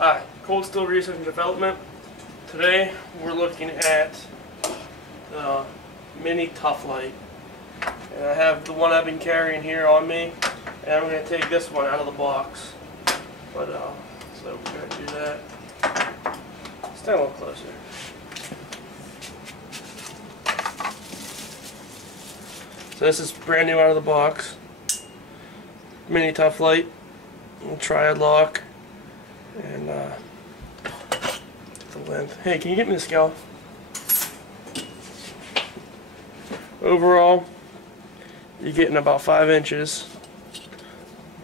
Hi, Cold Steel Research and Development. Today we're looking at the mini Tuff Lite. And I have the one I've been carrying here on me, and I'm going to take this one out of the box. So we're going to do that. Stand a little closer. So this is brand new out of the box. Mini Tuff Lite, triad lock, and the length. Hey, can you get me the scale? Overall, you're getting about 5 inches.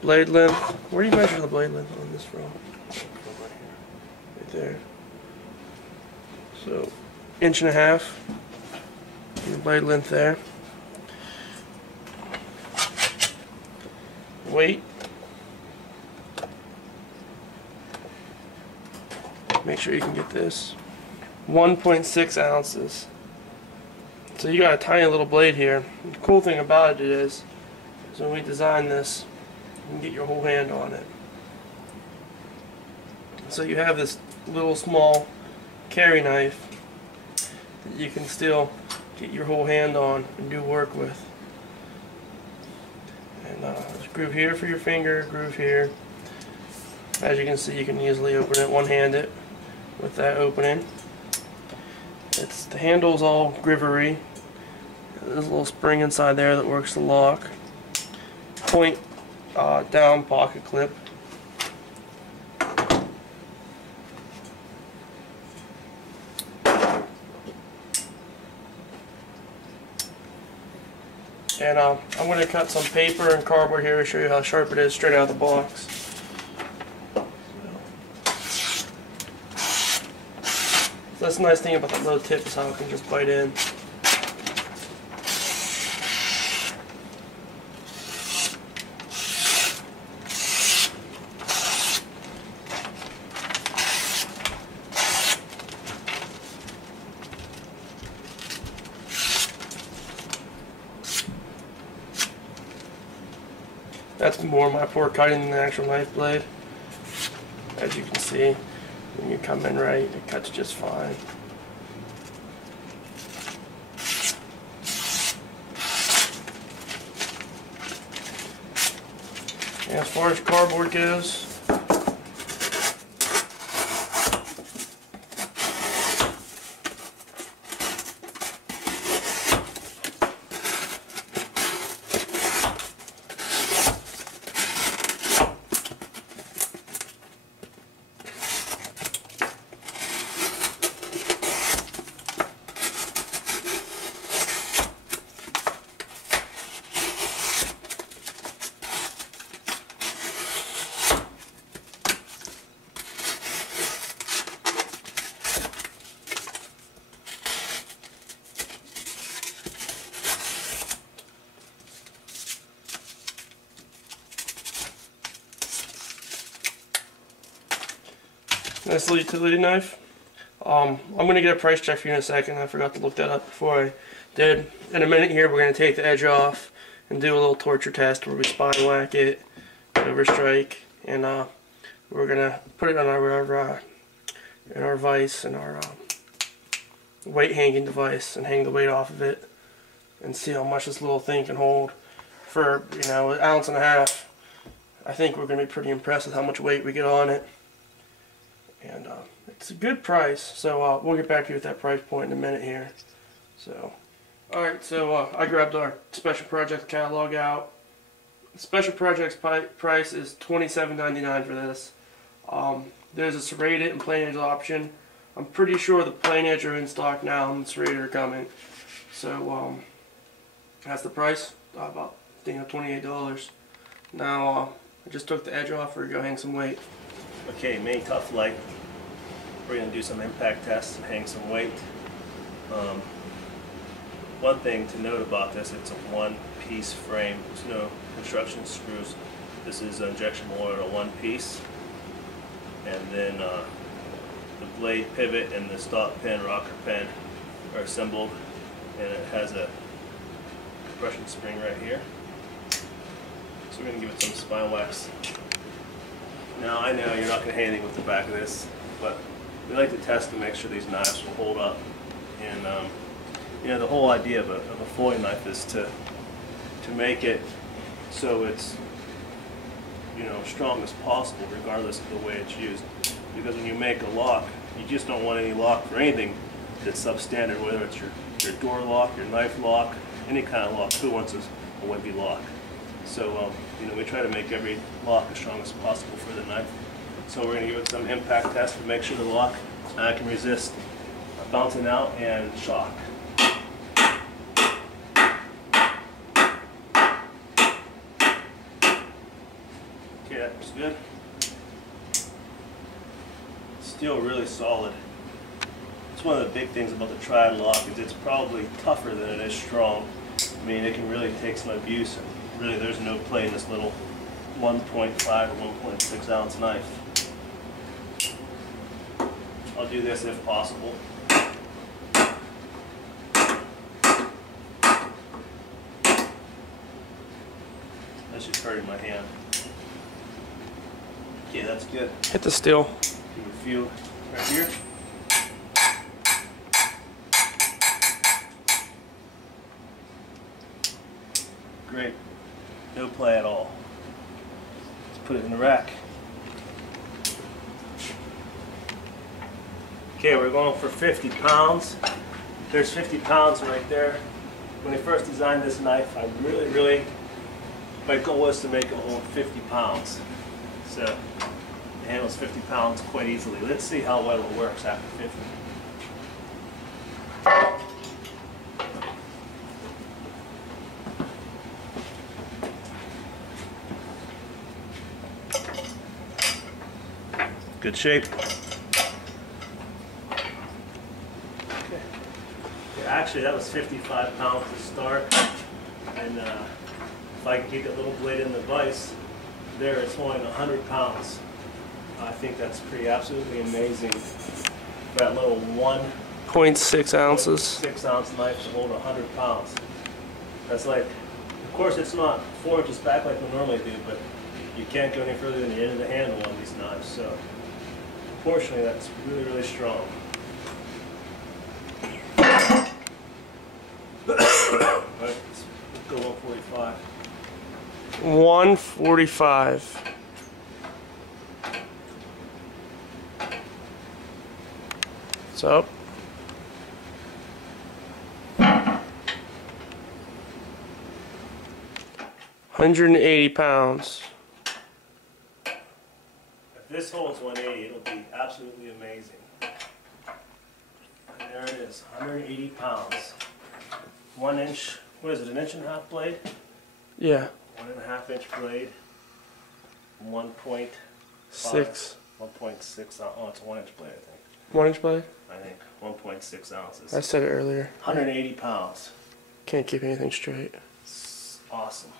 Blade length. Where do you measure the blade length on this from? Right there. So, 1.5 inch. Blade length there. Weight. Make sure you can get this. 1.6 ounces. So you got a tiny little blade here. The cool thing about it is when we design this, you can get your whole hand on it. So you have this little small carry knife that you can still get your whole hand on and do work with. And there's a groove here for your finger, groove here. As you can see, you can easily open it one-handed with that opening. The handle's all grivery. There's a little spring inside there that works the lock. Point down pocket clip. And I'm going to cut some paper and cardboard here to show you how sharp it is straight out of the box. So that's the nice thing about the low tip is how it can just bite in. That's more my poor cutting than the actual knife blade. As you can see, when you come in right, it cuts just fine. And as far as cardboard goes, nice little utility knife. I'm going to get a price check for you in a second. I forgot to look that up before I did. In a minute here, we're going to take the edge off and do a little torture test where we spine whack it, overstrike, and we're going to put it on our vise and our weight hanging device and hang the weight off of it and see how much this little thing can hold. For, you know, 1.5 ounces, I think we're going to be pretty impressed with how much weight we get on it. And it's a good price, so we'll get back to you with that price point in a minute here. So, alright, so I grabbed our Special Projects catalog out. The Special Projects price is $27.99 for this. There's a serrated and plain edge option. I'm pretty sure the plain edge are in stock now and the serrated are coming. So, that's the price, about $28. Now, I just took the edge off. We're going to go hang some weight. Okay, mini Tuff Lite. We're going to do some impact tests and hang some weight. One thing to note about this, it's a one-piece frame. There's no construction screws. This is injection molded in one piece. And then the blade pivot and the stop pin, rocker pin are assembled, and it has a compression spring right here. So we're going to give it some spine wax. Now I know you're not going to hit anything with the back of this, but we like to test to make sure these knives will hold up. And you know, the whole idea of a foiling knife is to make it so it's, you know, strong as possible regardless of the way it's used. Because when you make a lock, you just don't want any lock for anything that's substandard, whether it's your door lock, your knife lock, any kind of lock. Who wants a wimpy lock? So you know, we try to make every lock as strong as possible for the knife. So we're going to give it some impact test to make sure the lock can resist bouncing out and shock. Okay, that's good. Still really solid. It's one of the big things about the triad lock is it's probably tougher than it is strong. I mean, it can really take some abuse, and really there's no play in this little 1.5 or 1.6 ounce knife. I'll do this if possible. That's just hurting my hand. Okay, that's good. Hit the steel. Give it a feel right here. Great. No play at all. Let's put it in the rack. Okay, we're going for 50 pounds. There's 50 pounds right there. When I first designed this knife, I really, my goal was to make it hold 50 pounds. So it handles 50 pounds quite easily. Let's see how well it works after 50. Good shape. Okay. Yeah, actually, that was 55 pounds to start. And if I can get a little blade in the vise, there it's holding 100 pounds. I think that's pretty absolutely amazing for that little 0.6 ounces. 6 ounce knife to hold 100 pounds. That's like, of course, it's not 4 inches back like we normally do, but you can't go any further than the end of the handle on these knives. So, fortunately, that's really strong. Alright, let's go 145. 145. So 180 pounds. If this holds 180, it'll be absolutely amazing. And there it is, 180 pounds. 1 inch, what is it, an 1.5 blade? Yeah. 1.5 inch blade. 1.6. 1.6, oh, it's a 1 inch blade, I think. 1 inch blade? I think 1.6 ounces. I said it earlier. 180 pounds. Can't keep anything straight. It's awesome.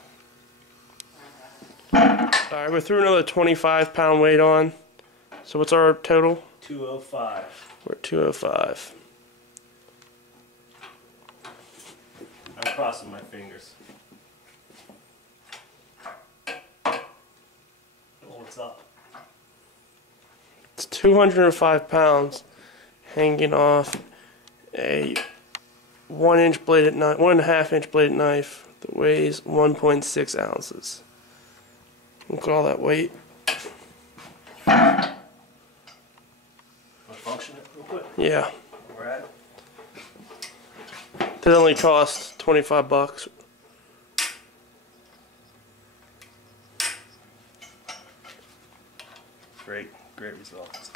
Alright, we threw another 25 pound weight on. So what's our total? 205. We're at 205. I'm crossing my fingers. What's up? It's 205 pounds hanging off a 1 inch bladed knife, 1.5 inch bladed knife that weighs 1.6 ounces. Look at all that weight. Want to function it real quick? Yeah. Where we're at? That only cost 25 bucks. Great results.